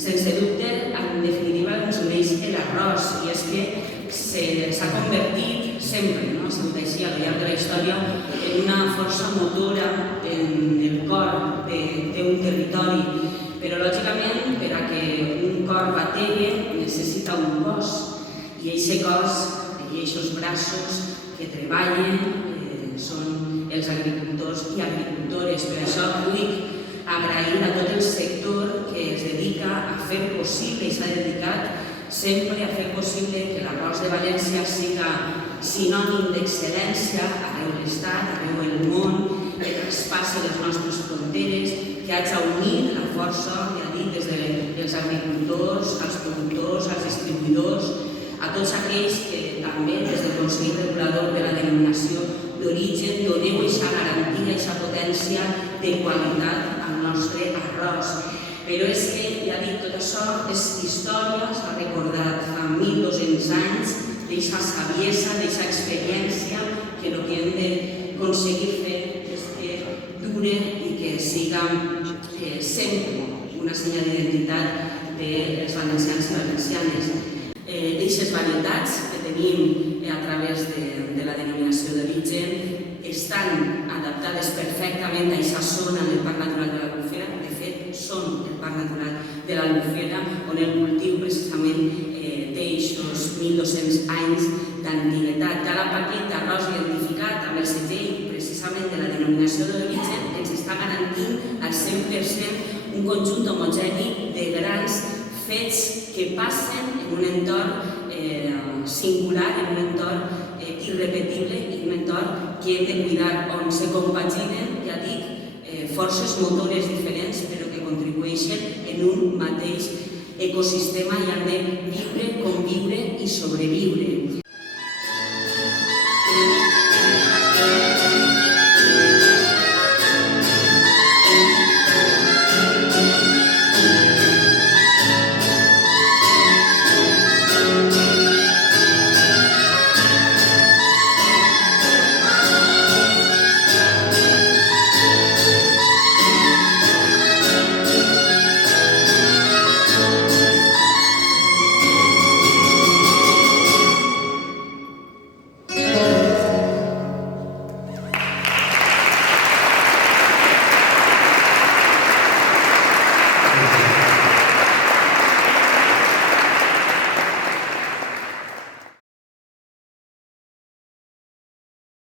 Sense dubte, en definitiva, ens uneix l'arròs, i és que s'ha convertit sempre, no? Ha sigut així al llarg de la història, en una força motora en el cor d'un territori. Però, lògicament, per a que un cor bategui necessita un cos, i aquest cos i aquests braços que treballen són els agricultors i agricultores. Per això vull agrair a tot el sector que es dedica a fer possible i s'ha dedicat sempre a fer possible que l'arròs de València siga sinònim d'excel·lència arreu de l'Estat, arreu del món, que traspassi les nostres fronteres, que hagi unit la força, ja dic, des dels agricultors, als productors, als distribuïdors, a tots aquells que també des del Consell Regulador de la Denominació d'Origen doneu aquesta garantia, aquesta potència de qualitat al nostre arròs. Però és que, ja dic, tot això és història, s'ha recordat fa 1.200 anys, d'aquesta saviesa, d'aquesta experiència, que el que hem d'aconseguir fer és que dure i que siga sempre una senya d'identitat dels valencians i valencianes. Aquestes varietats que tenim a través de la denominació d'origen estan adaptades perfectament a aquesta zona del Parc Natural de l'Albufera. De fet, són el Parc Natural de l'Albufera, on el cultiu precisament té aquests 1.200 anys d'antiguitat. Cada paquet d'arròs identificat amb el segell precisament de la denominació d'origen ens està garantint al 100% un conjunt homogènic de grans fets que passen en un entorn singular, en un entorn irrepetible i un entorn que hem de cuidar, on se compaginen, ja dic, forces motores diferents, però que contribueixen en un mateix ecosistema i han de viure, conviure i sobreviure.